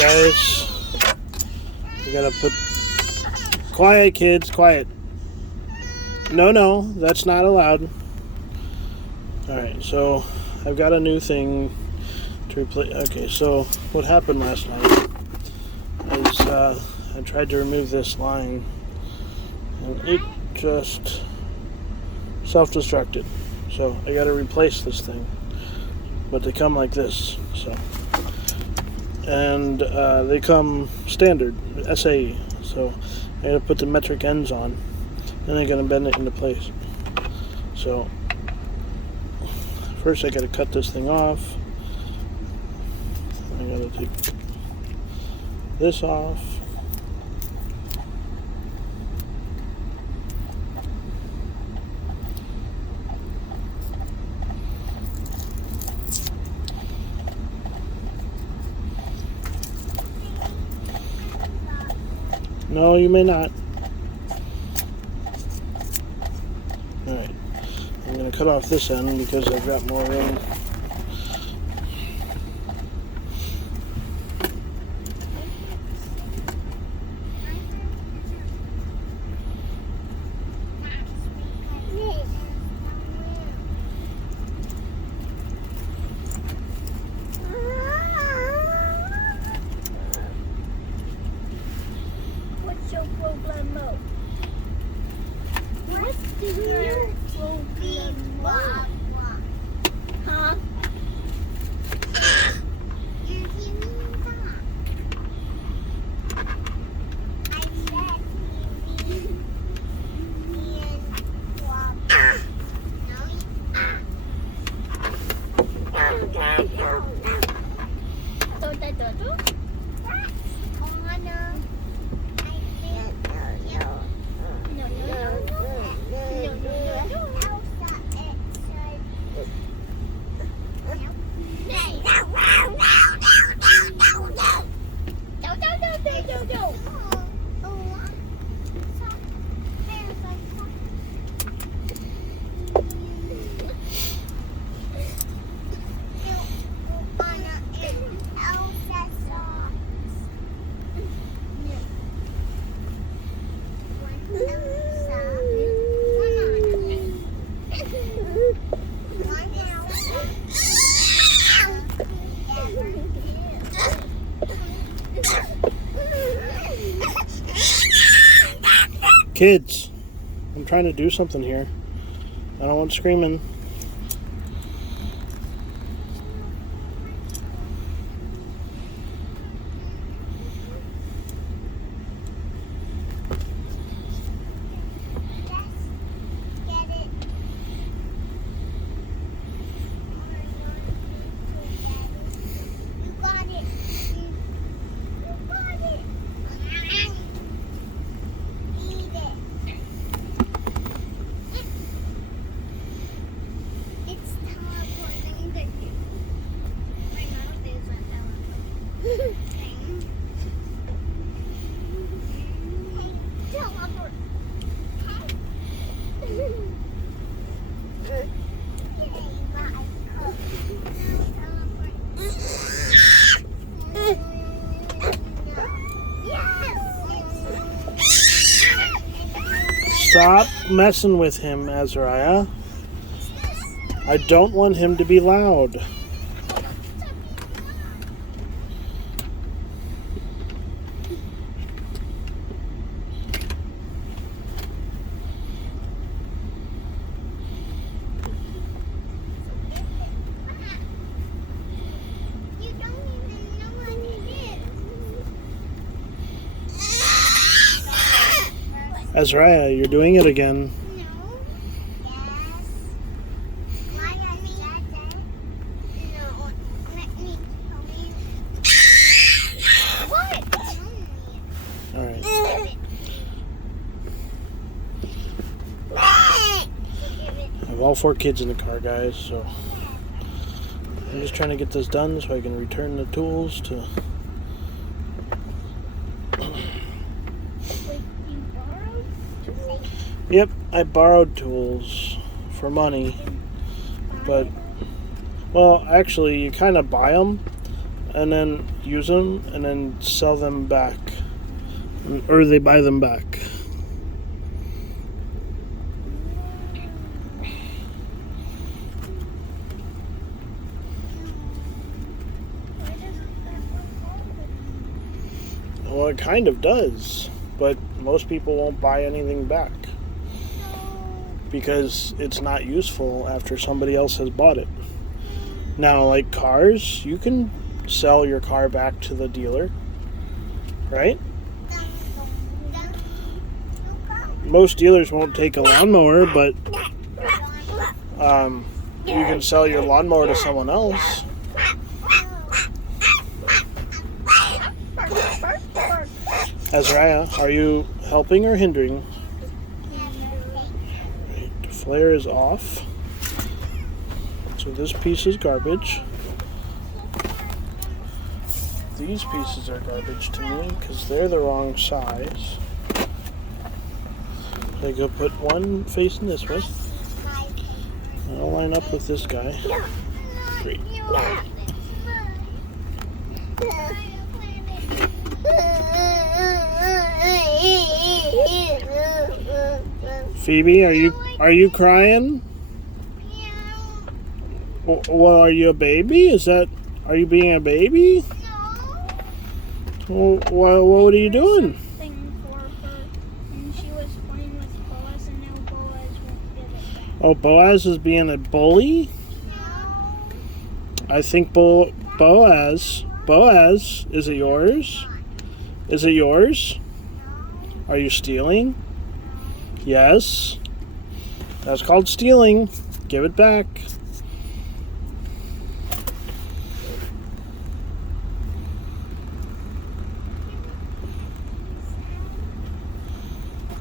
guys. We gotta put... Quiet, kids, quiet. No, that's not allowed. Alright, so I've got a new thing to replace. Okay, so what happened last night is I tried to remove this line and it just self-destructed. So I gotta replace this thing. But they come like this, so. And they come standard, SAE. So I gotta put the metric ends on, then I gotta bend it into place. So first I gotta cut this thing off. I gotta take this off. No, you may not. Alright. I'm going to cut off this end because I've got more room. What's your problem mode? What's your problem mode? Huh? Kids, I'm trying to do something here. I don't want screaming. Stop messing with him, Azariah. I don't want him to be loud. Azariah, you're doing it again. Alright. I have all 4 kids in the car, guys, so I'm just trying to get this done so I can return the tools to... Yep, I borrowed tools for money, but, well, actually, you kind of buy them, and then use them and then sell them back, or they buy them back. Why doesn't that one open? Well, it kind of does, but most people won't buy anything back because it's not useful after somebody else has bought it. Now, like cars, you can sell your car back to the dealer, right? Most dealers won't take a lawnmower, but you can sell your lawnmower to someone else. Azariah, are you helping or hindering? Right, the flare is off. So this piece is garbage. These pieces are garbage to me because they're the wrong size. So I go put one facing this way. I'll line up with this guy. Great. Phoebe, are you crying? Well, are you a baby? Are you being a baby? Well, what are you doing? Thing for her, and she was playing with Boaz, and now Boaz won't give it back. Oh, Boaz is being a bully? I think Boaz, is it yours? Is it yours? Are you stealing? Yes. That's called stealing. Give it back.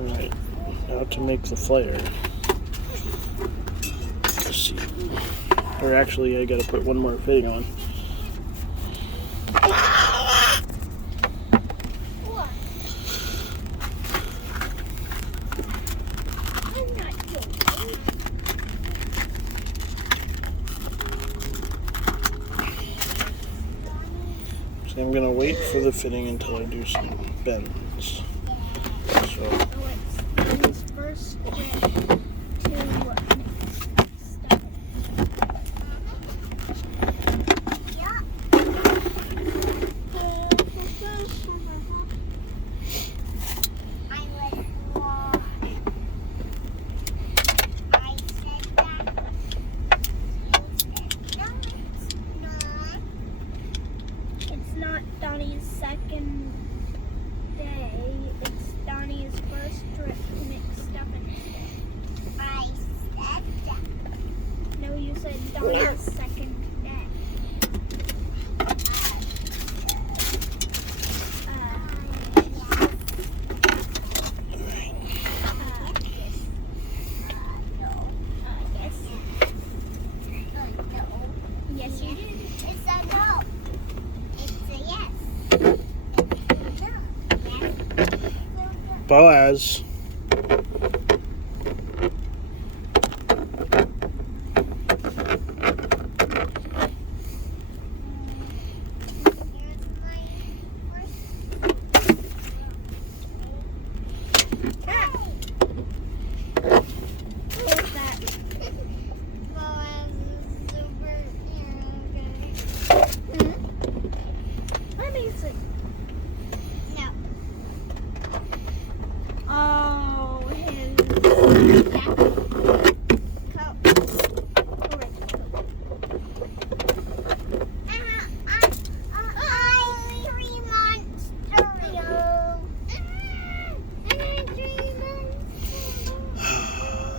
Alright, now to make the flare. Let's see. Or actually, I gotta put one more fitting on. What? I'm not joking. So I'm gonna wait for the fitting until I do some bends. So Oh, it's his first trip to stuff. It's not Donnie's second day. It's Donnie's first trip to make stuffing today. I said that. No, you said Donnie's second day. Yes. Yes, you did. It's a no. It's a yes. It's a no. Yes. Boaz. Here's my first. Who is that? Boaz is over here, okay? Let me see. No. Oh, his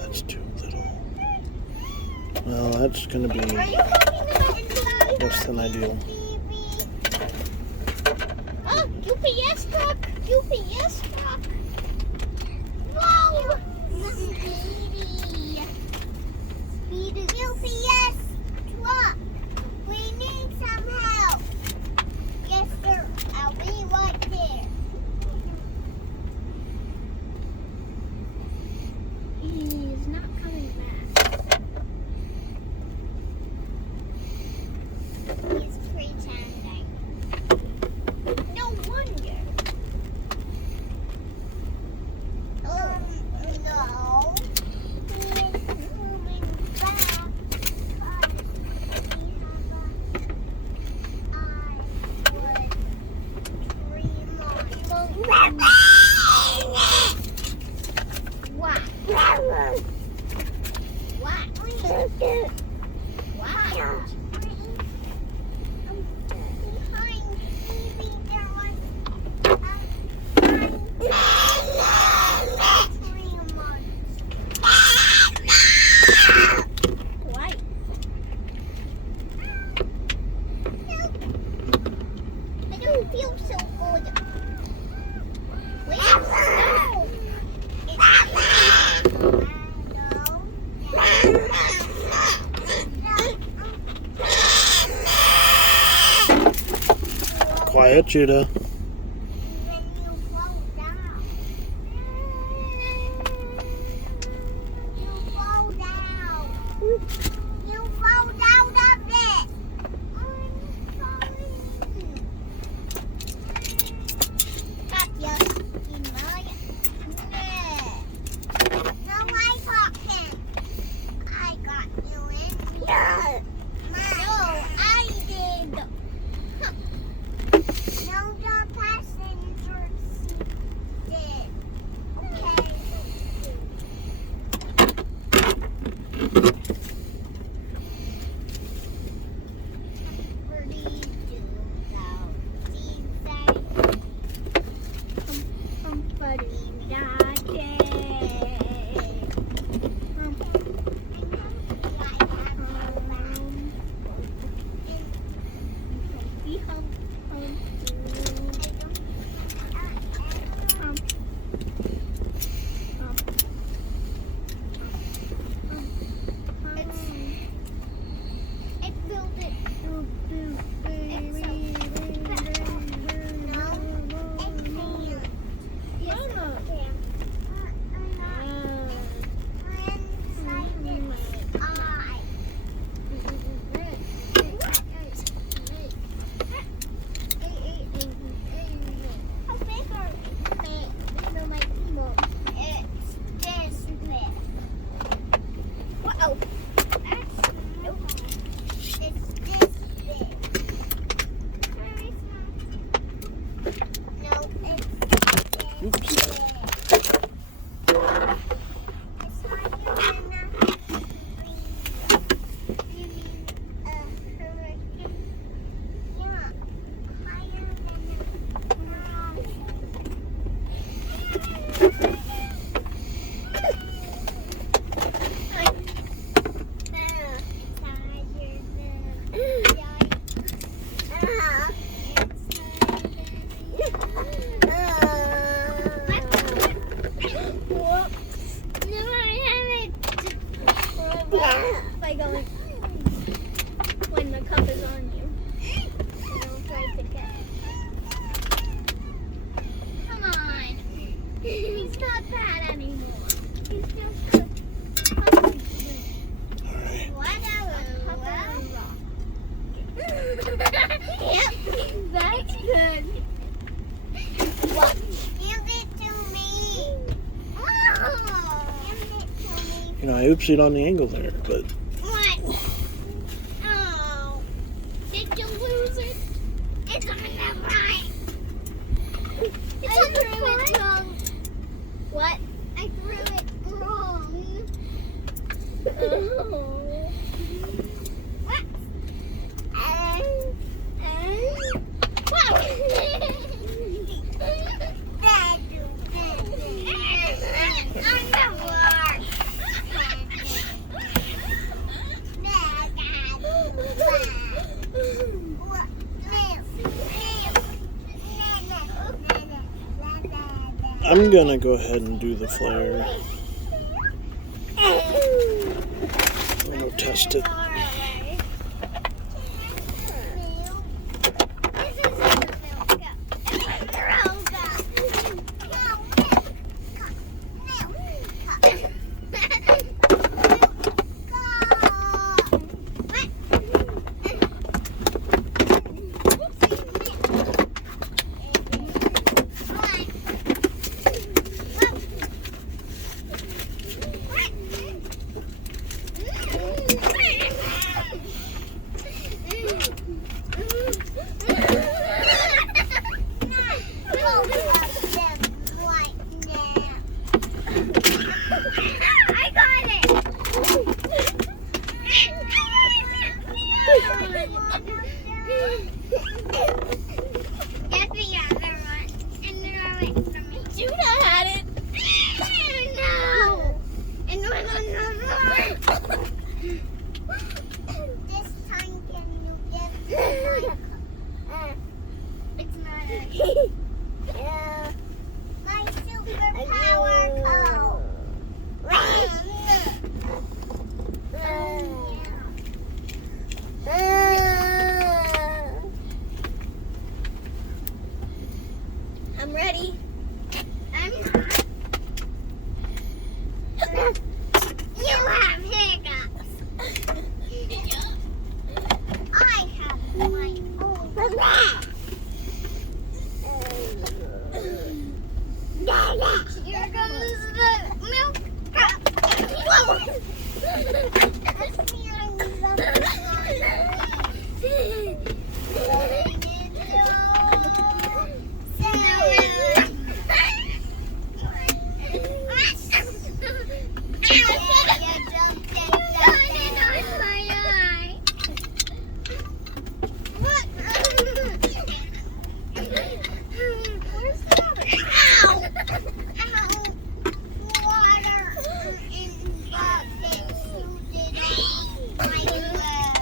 That's too little. Well, that's gonna be Are you talking about less than ideal. Oh, UPS truck! UPS truck! Whoa! Speedy! Speedy! UPS truck! We need some help! Yes, sir. I'll be right there. he's not coming back. He's pretending. don't feel so good. Wait, no. Quiet, Judah. When you fall down. You fall down. You fall down of it. I'm falling. Got you in my neck. Now I talking. I got you in here. No, I did. No, the passenger seat did. Okay. Where do you do now? It built it. Wow. It's this big. No, it's this Oops. big. It's higher than a tree. You mean a hurricane? Yeah, higher than By going when the cup is on you. Don't try to get it. Come on. He's not bad anymore. He's just a puppy. All right. Yep, that's good. What? Give it to me. Oh, give it to me. You know, I oopsied on the angle there, but What? Oh, Did you lose it? it's on the right. It's I on the threw it front. wrong. What? I threw it wrong. Oh. What? I'm gonna go ahead and do the flare. I'm gonna test it. Get the other one and throw it for me. Judah had it. No! And there's another one. This time, can you give me my cup? It's not I'm ready. I'm not. You have hiccups. I have my own. Here goes the milk cup.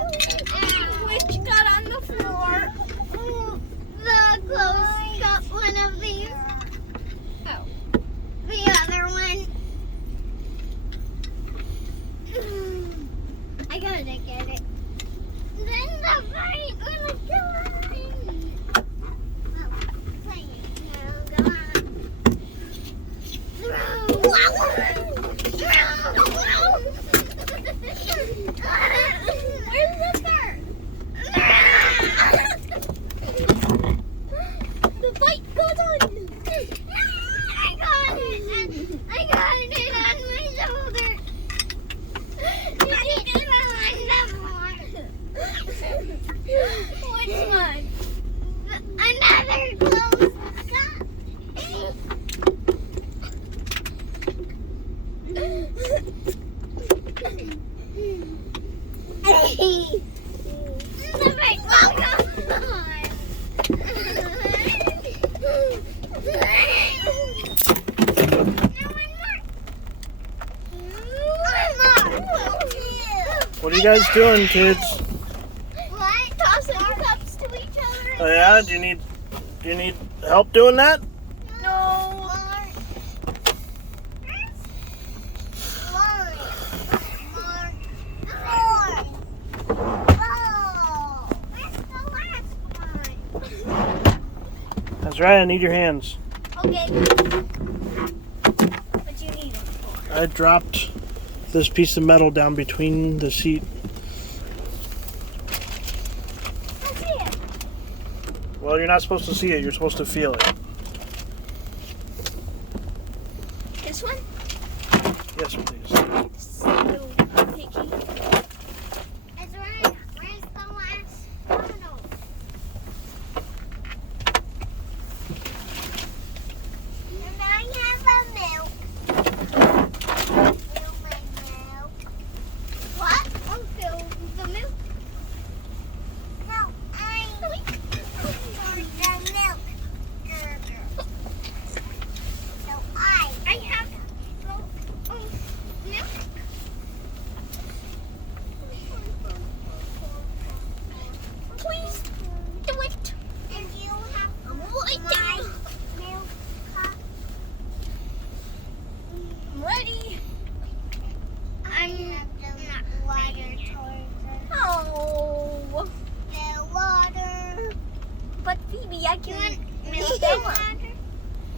Which got on the floor? The clothes got one of these. Oh. The other one. I gotta get it. Then the fight with the killer thing. Oh, play it. Now, go on. Where's the bird? The fight goes on. I got it. I got it on my shoulder. I did Which one? another close shot. The fight will come What are you guys doing, kids? What? Tossing cups to each other. Oh yeah, do you need help doing that? No. That's right, I need your hands. Okay. What you need it for? I dropped this piece of metal down between the seat. Let's see it. Well, you're not supposed to see it, you're supposed to feel it. This one? Yes, please. So picky. Where's the last bottle? And I have a milk. Fill my milk. What? I'll fill the milk. No, I want the milk. So I have milk. Please do it. And you have Right my there. milk cup. I'm ready. I'm not water towards Oh. the water. But Phoebe, I You can want milk milk that and one. water?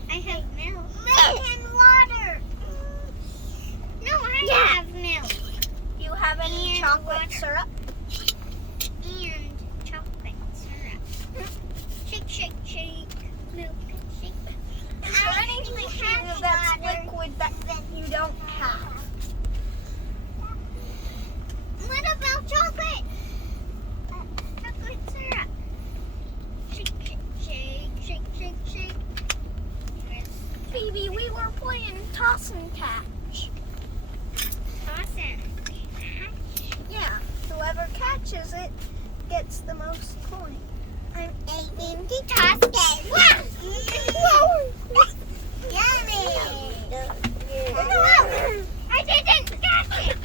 I have milk. Milk and water. No, I have milk. You have any And chocolate water. syrup? And chocolate syrup. Shake, shake, shake. Milk, shake. Is there anything here that's liquid that you don't have? What about chocolate? Chocolate syrup. Shake, shake, shake, shake, shake, shake. Phoebe, we were playing toss and catch. Awesome. Yeah. Whoever catches it gets the most coins. I'm aiming to toss it. Yummy. I didn't catch it.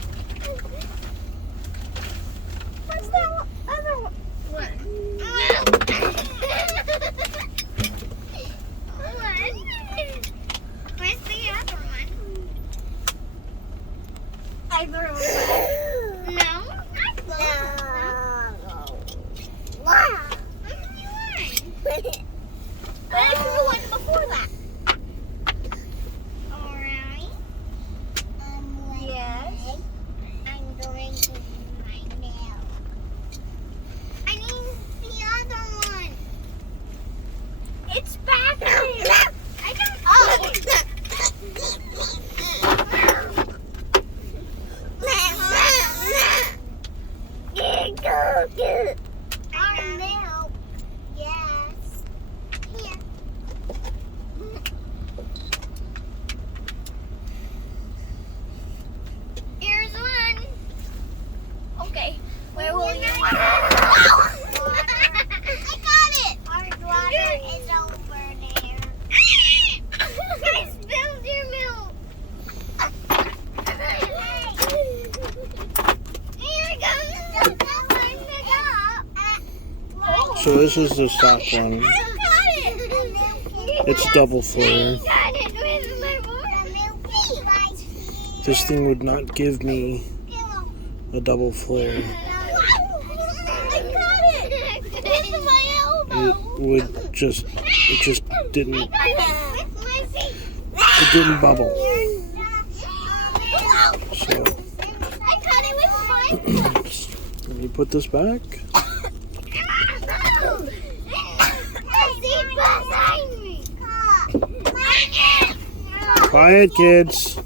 Where's the other one? Where's the other one? I threw it back. No, not I threw one before that. It's back there. I don't Our milk. Yes. Here. Here's one. Okay. Where will you? I got it. Our water is over there. I spilled your milk. Here it goes. So this is the soft one. It's double flare. This thing would not give me a double flare. It just didn't bubble. So let me put this back. Quiet, kids.